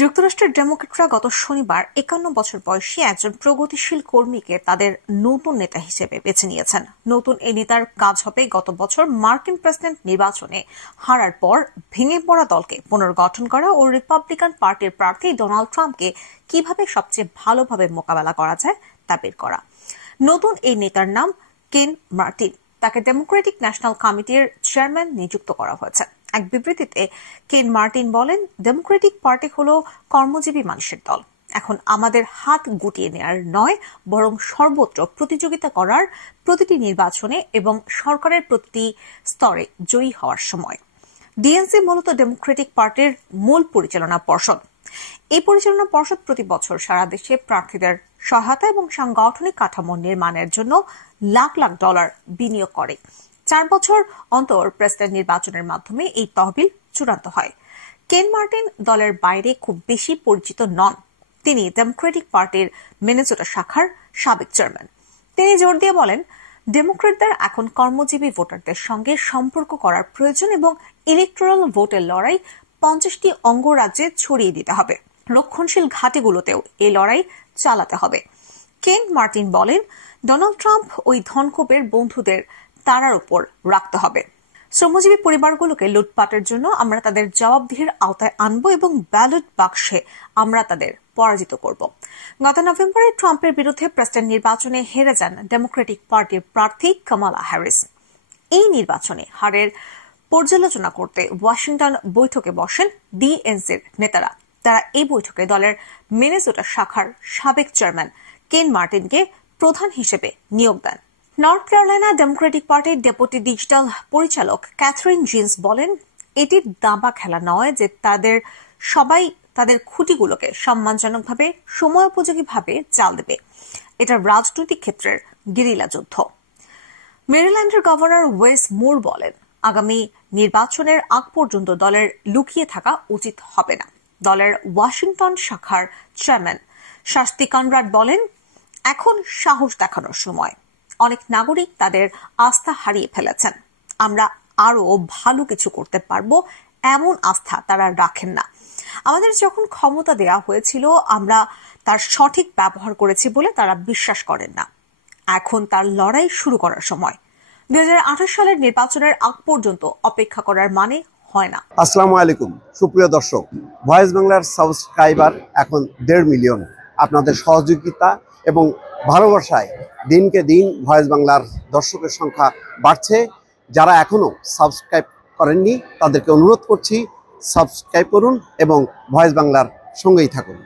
যুক্তরাষ্ট্রের ডেমোক্র্যাটরা গত শনিবার ৫১ বছর বয়সী একজন প্রগতিশীল কর্মীকে তাদের নতুন নেতা হিসেবে বেছে নিয়েছেন। নতুন এই নেতার কাজ হবে গত বছর মার্কিন প্রেসিডেন্ট নির্বাচনে হারার পর ভেঙে পড়া দলকে পুনর্গঠন করা ও রিপাবলিকান পার্টির প্রার্থী ডোনাল্ড ট্রাম্পকে কিভাবে সবচেয়ে ভালোভাবে মোকাবেলা করা যায় তা বের করা। নতুন এই নেতার নাম কেন মার্টিন। তাকে ডেমোক্রেটিক ন্যাশনাল কমিটির চেয়ারম্যান নিযুক্ত করা হয়েছে। এক বিবৃতিতে কেন মার্টিন বলেন, ডেমোক্রেটিক পার্টি হল কর্মজীবী মানুষের দল। এখন আমাদের হাত গুটিয়ে নেওয়ার নয়, বরং সর্বত্র প্রতিযোগিতা করার, প্রতিটি নির্বাচনে এবং সরকারের প্রতিটি স্তরে জয়ী হওয়ার সময়। ডিএনসি মূলত ডেমোক্রেটিক পার্টির মূল পরিচালনা পর্ষদ। এই পরিচালনা পর্ষদ প্রতি বছর সারা দেশে প্রার্থীদের সহায়তা এবং সাংগঠনিক কাঠামো নির্মাণের জন্য লাখ লাখ ডলার বিনিয়োগ করে। ৪ বছর অন্তর প্রেসিডেন্ট নির্বাচনের মাধ্যমে এই তহবিল চূড়ান্ত হয়। কেন মার্টিন দলের বাইরে খুব বেশি পরিচিত নন। তিনি ডেমোক্রেটিক পার্টির মিনেসোটা শাখার সাবেক চেয়ারম্যান। তিনি জোর দিয়ে বলেন, ডেমোক্রেটদের এখন কর্মজীবী ভোটারদের সঙ্গে সম্পর্ক করার প্রয়োজন এবং ইলেকটোরাল ভোটের লড়াই ৫০টি অঙ্গরাজ্যে ছড়িয়ে দিতে হবে। রক্ষণশীল ঘাঁটিগুলোতেও এই লড়াই চালাতে হবে। কেন মার্টিন বলেন, ডোনাল্ড ট্রাম্প ওই ধনকুবের বন্ধুদের তারার উপর রাখতে হবে। শ্রমজীবী পরিবারগুলোকে লুটপাটের জন্য আমরা তাদের জবাবদিহির আওতায় আনবো এবং ব্যালট বাক্সে আমরা তাদের পরাজিত করব। গত নভেম্বরে ট্রাম্পের বিরুদ্ধে প্রেসিডেন্ট নির্বাচনে হেরে যান ডেমোক্রেটিক পার্টির প্রার্থী কামালা হ্যারিস। এই নির্বাচনে হারের পর্যালোচনা করতে ওয়াশিংটন বৈঠকে বসেন ডিএনসির নেতারা। তারা এই বৈঠকে দলের মিনেসোটা শাখার সাবেক চেয়ারম্যান কেন মার্টিনকে প্রধান হিসেবে নিয়োগ দেন। নর্থ ক্যারোলাইনা ডেমোক্রেটিক পার্টির ডেপুটি ডিজিটাল পরিচালক ক্যাথরিন জিন্স বলেন, এটি দাবা খেলা নয় যে তাদের সবাই তাদের খুঁটিগুলোকে সম্মানজনকভাবে সময়োপযোগীভাবে চাল দেবে। এটা রাজনৈতিক ক্ষেত্রের গেরিলা যুদ্ধ। মেরিল্যান্ডের গভর্নর ওয়েস মুর বলেন, আগামী নির্বাচনের আগ পর্যন্ত দলের লুকিয়ে থাকা উচিত হবে না। দলের ওয়াশিংটন শাখার চেয়ারম্যান শাস্তি কনরাড বলেন, এখন সাহস দেখানোর সময়। অনেক নাগরিক তাদের আস্থা হারিয়ে ফেলেছেন। আমরা আরো ভালো কিছু করতে পারবো এমন আস্থা তারা রাখেন না। আমাদের যখন ক্ষমতা দেওয়া হয়েছিল আমরা তার সঠিক ব্যবহার করেছি বলে তারা বিশ্বাস করেন না। এখন তার লড়াই শুরু করার সময়। ২০২৮ সালের নির্বাচনের আগ পর্যন্ত অপেক্ষা করার মানে হয় না। আসসালামু আলাইকুম সুপ্রিয় দর্শক, ভয়েস বাংলার সাবস্ক্রাইবার এখন ১.৫ মিলিয়ন। আপনাদের সহযোগিতা এবং ভালোবাসায় দিনকে দিন ভয়েস বাংলার দর্শকের সংখ্যা বাড়ছে। যারা এখনো সাবস্ক্রাইব করেননি তাদেরকে অনুরোধ করছি, সাবস্ক্রাইব করুন এবং ভয়েস বাংলার সঙ্গেই থাকুন।